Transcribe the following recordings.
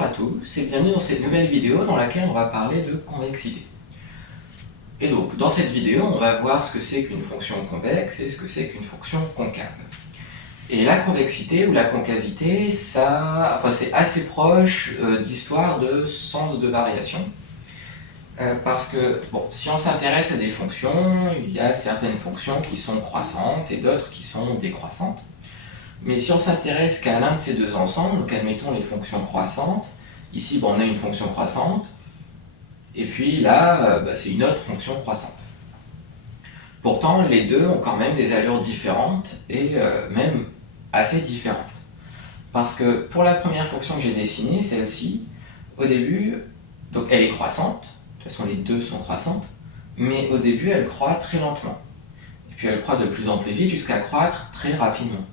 Bonjour à tous et bienvenue dans cette nouvelle vidéo dans laquelle on va parler de convexité. Et donc dans cette vidéo on va voir ce que c'est qu'une fonction convexe et ce que c'est qu'une fonction concave. Et la convexité ou la concavité, c'est assez proche d'histoire de sens de variation. Parce que si on s'intéresse à des fonctions, il y a certaines fonctions qui sont croissantes et d'autres qui sont décroissantes. Mais si on s'intéresse qu'à l'un de ces deux ensembles, donc admettons les fonctions croissantes, ici on a une fonction croissante, et puis là c'est une autre fonction croissante. Pourtant les deux ont quand même des allures différentes et même assez différentes. Parce que pour la première fonction que j'ai dessinée, celle-ci, au début, donc elle est croissante, de toute façon les deux sont croissantes, mais au début elle croît très lentement. Et puis elle croît de plus en plus vite jusqu'à croître très rapidement.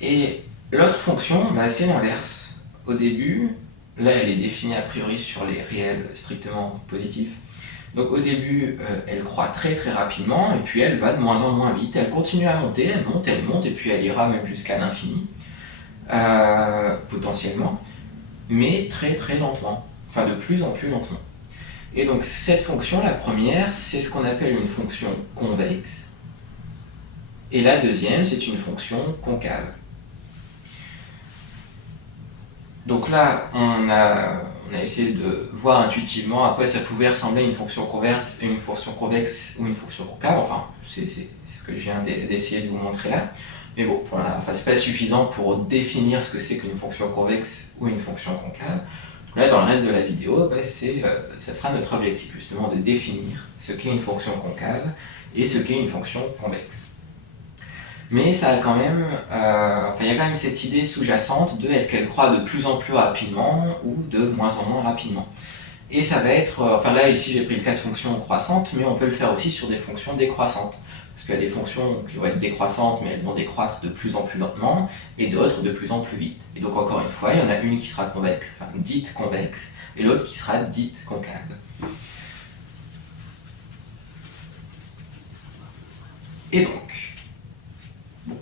Et l'autre fonction, c'est l'inverse. Au début, là elle est définie a priori sur les réels strictement positifs. Donc au début, elle croît très très rapidement et puis elle va de moins en moins vite. Elle continue à monter, elle monte et puis elle ira même jusqu'à l'infini, potentiellement, mais très très lentement, enfin de plus en plus lentement. Et donc cette fonction, la première, c'est ce qu'on appelle une fonction convexe. Et la deuxième, c'est une fonction concave. Donc là, on a essayé de voir intuitivement à quoi ça pouvait ressembler une fonction convexe ou une fonction concave. Enfin, c'est ce que je viens d'essayer de vous montrer là. Mais bon, c'est pas suffisant pour définir ce que c'est qu'une fonction convexe ou une fonction concave. Donc là, dans le reste de la vidéo, ça sera notre objectif justement de définir ce qu'est une fonction concave et ce qu'est une fonction convexe. Mais ça a quand même, il y a quand même cette idée sous-jacente de est-ce qu'elle croît de plus en plus rapidement ou de moins en moins rapidement. Et ça va être, là ici j'ai pris le cas de fonctions croissantes, mais on peut le faire aussi sur des fonctions décroissantes. Parce qu'il y a des fonctions qui vont être décroissantes, mais elles vont décroître de plus en plus lentement, et d'autres de plus en plus vite. Et donc encore une fois, il y en a une qui sera convexe, dite convexe, et l'autre qui sera dite concave. Et donc,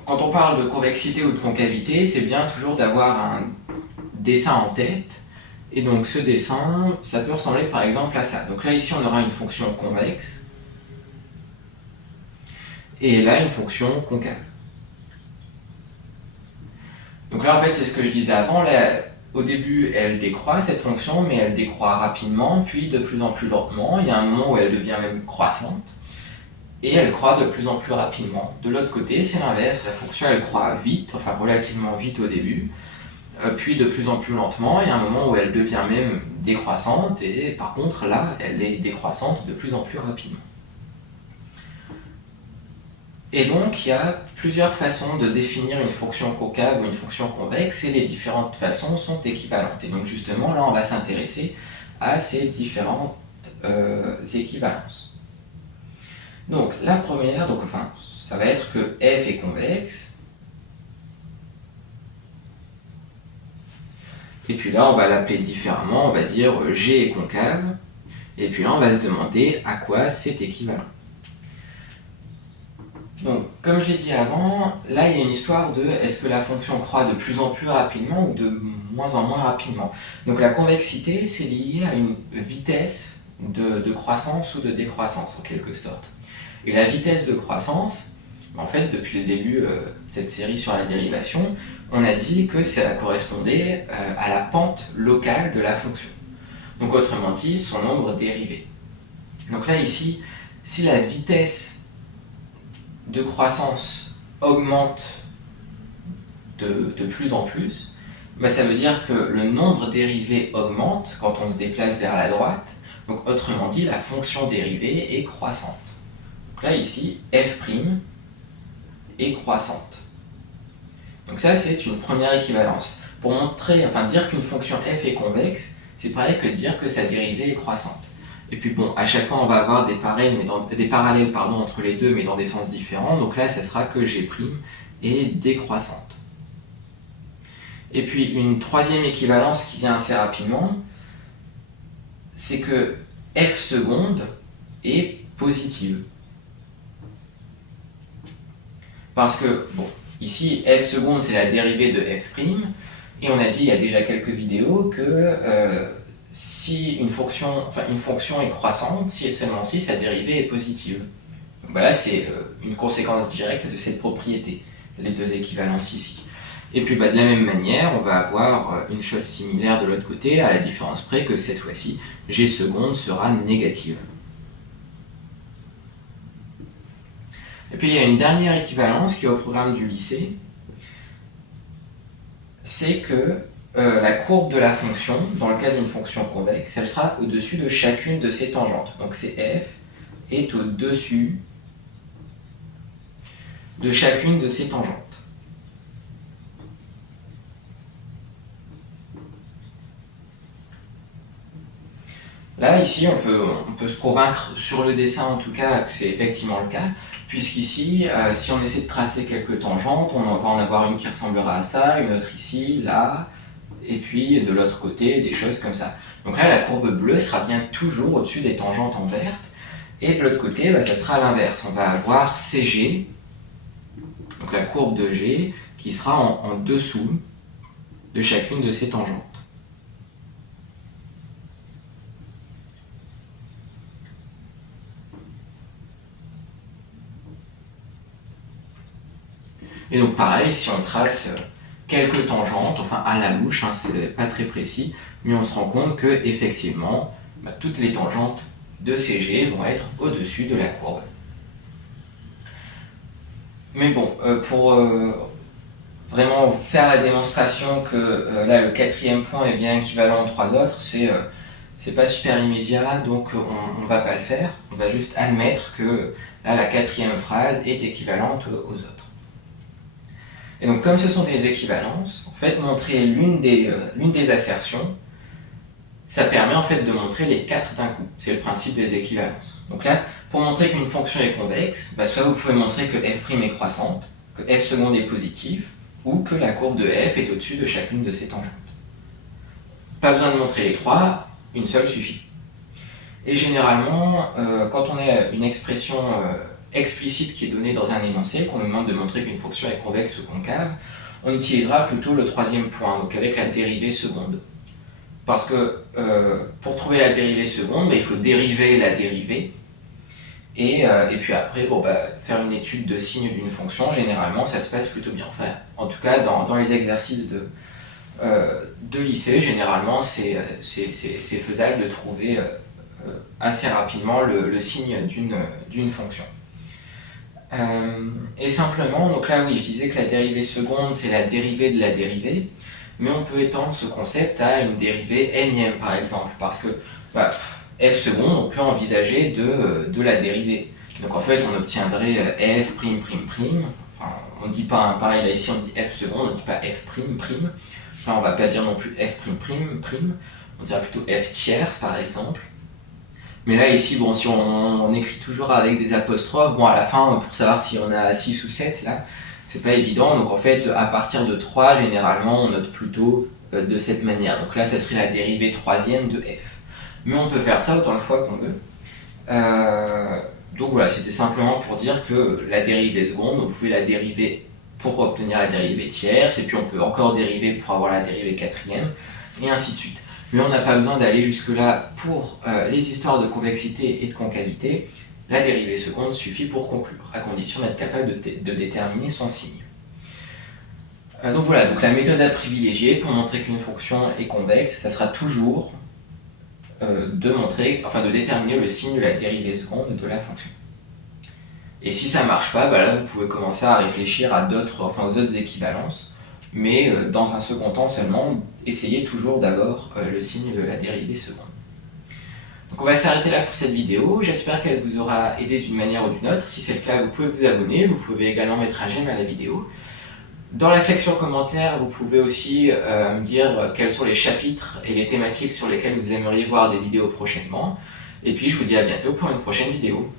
quand on parle de convexité ou de concavité, c'est bien toujours d'avoir un dessin en tête. Et donc ce dessin, ça peut ressembler par exemple à ça. Donc là ici on aura une fonction convexe. Et là une fonction concave. Donc là en fait c'est ce que je disais avant. Là, au début elle décroît cette fonction, mais elle décroît rapidement, puis de plus en plus lentement. Il y a un moment où elle devient même croissante. Et elle croît de plus en plus rapidement. De l'autre côté, c'est l'inverse, la fonction elle croît vite, relativement vite au début, puis de plus en plus lentement, il y a un moment où elle devient même décroissante, et par contre là, elle est décroissante de plus en plus rapidement. Et donc il y a plusieurs façons de définir une fonction concave ou une fonction convexe, et les différentes façons sont équivalentes. Et donc justement, là on va s'intéresser à ces différentes équivalences. Donc la première, ça va être que f est convexe. Et puis là, on va l'appeler différemment, on va dire g est concave. Et puis là, on va se demander à quoi c'est équivalent. Donc, comme je l'ai dit avant, là, il y a une histoire de est-ce que la fonction croît de plus en plus rapidement ou de moins en moins rapidement. Donc la convexité, c'est lié à une vitesse de croissance ou de décroissance, en quelque sorte. Et la vitesse de croissance, en fait, depuis le début de cette série sur la dérivation, on a dit que ça correspondait à la pente locale de la fonction. Donc autrement dit, son nombre dérivé. Donc là, ici, si la vitesse de croissance augmente de plus en plus, ça veut dire que le nombre dérivé augmente quand on se déplace vers la droite. Donc autrement dit, la fonction dérivée est croissante. Donc là, ici, f' est croissante. Donc ça, c'est une première équivalence. Pour dire qu'une fonction f est convexe, c'est pareil que dire que sa dérivée est croissante. Et puis à chaque fois, on va avoir des parallèles entre les deux, mais dans des sens différents. Donc là, ça sera que g' est décroissante. Et puis une troisième équivalence qui vient assez rapidement, c'est que f seconde est positive. Parce que, ici, f seconde, c'est la dérivée de f', Et on a dit il y a déjà quelques vidéos que si une fonction est croissante, si et seulement si sa dérivée est positive. Donc voilà, c'est une conséquence directe de cette propriété, les deux équivalences ici. Et puis de la même manière, on va avoir une chose similaire de l'autre côté, à la différence près que cette fois-ci, g seconde sera négative. Et puis il y a une dernière équivalence qui est au programme du lycée, c'est que la courbe de la fonction, dans le cas d'une fonction convexe, elle sera au-dessus de chacune de ses tangentes. Donc c'est f est au-dessus de chacune de ses tangentes. Là, ici, on peut se convaincre sur le dessin, en tout cas, que c'est effectivement le cas, puisqu'ici, si on essaie de tracer quelques tangentes, on va en avoir une qui ressemblera à ça, une autre ici, là, et puis de l'autre côté, des choses comme ça. Donc là, la courbe bleue sera bien toujours au-dessus des tangentes en verte, et de l'autre côté, ça sera l'inverse. On va avoir CG, donc la courbe de G, qui sera en dessous de chacune de ces tangentes. Et donc pareil, si on trace quelques tangentes, enfin à la louche, c'est pas très précis, mais on se rend compte que effectivement, toutes les tangentes de CG vont être au-dessus de la courbe. Mais bon, pour vraiment faire la démonstration que là le quatrième point est bien équivalent aux trois autres, c'est pas super immédiat, donc on ne va pas le faire. On va juste admettre que là la quatrième phrase est équivalente aux autres. Et donc comme ce sont des équivalences, en fait montrer l'une des assertions, ça permet en fait de montrer les quatre d'un coup. C'est le principe des équivalences. Donc là, pour montrer qu'une fonction est convexe, soit vous pouvez montrer que f' est croissante, que f seconde est positive, ou que la courbe de f est au-dessus de chacune de ces tangentes. Pas besoin de montrer les trois, une seule suffit. Et généralement, quand on a une expression explicite qui est donnée dans un énoncé, qu'on nous demande de montrer qu'une fonction est convexe ou concave, on utilisera plutôt le troisième point, donc avec la dérivée seconde. Parce que pour trouver la dérivée seconde, il faut dériver la dérivée, et puis après, faire une étude de signe d'une fonction, généralement ça se passe plutôt bien. Enfin, en tout cas, dans les exercices de lycée, généralement c'est faisable de trouver assez rapidement le signe d'une fonction. Et simplement, donc là oui, je disais que la dérivée seconde c'est la dérivée de la dérivée, mais on peut étendre ce concept à une dérivée énième par exemple, parce que f seconde, on peut envisager de la dérivée. Donc en fait on obtiendrait f''', enfin on dit pas, pareil là ici on dit f seconde, on dit pas f''', là on va pas dire non plus f''', on dirait plutôt f tierce par exemple. Mais là ici, si on écrit toujours avec des apostrophes, à la fin, pour savoir si on a 6 ou 7, là, c'est pas évident. Donc en fait, à partir de 3, généralement, on note plutôt de cette manière. Donc là, ça serait la dérivée troisième de f. Mais on peut faire ça autant de fois qu'on veut. Donc voilà, c'était simplement pour dire que la dérivée seconde, on pouvait la dériver pour obtenir la dérivée tierce, et puis on peut encore dériver pour avoir la dérivée quatrième, et ainsi de suite. Mais on n'a pas besoin d'aller jusque-là pour les histoires de convexité et de concavité. La dérivée seconde suffit pour conclure, à condition d'être capable de déterminer son signe. Donc voilà, donc la méthode à privilégier pour montrer qu'une fonction est convexe, ça sera toujours de déterminer le signe de la dérivée seconde de la fonction. Et si ça ne marche pas, là vous pouvez commencer à réfléchir aux autres équivalences, mais dans un second temps seulement, essayez toujours d'abord le signe de la dérivée seconde. Donc on va s'arrêter là pour cette vidéo, j'espère qu'elle vous aura aidé d'une manière ou d'une autre. Si c'est le cas, vous pouvez vous abonner, vous pouvez également mettre un j'aime à la vidéo. Dans la section commentaires, vous pouvez aussi me dire quels sont les chapitres et les thématiques sur lesquels vous aimeriez voir des vidéos prochainement. Et puis je vous dis à bientôt pour une prochaine vidéo.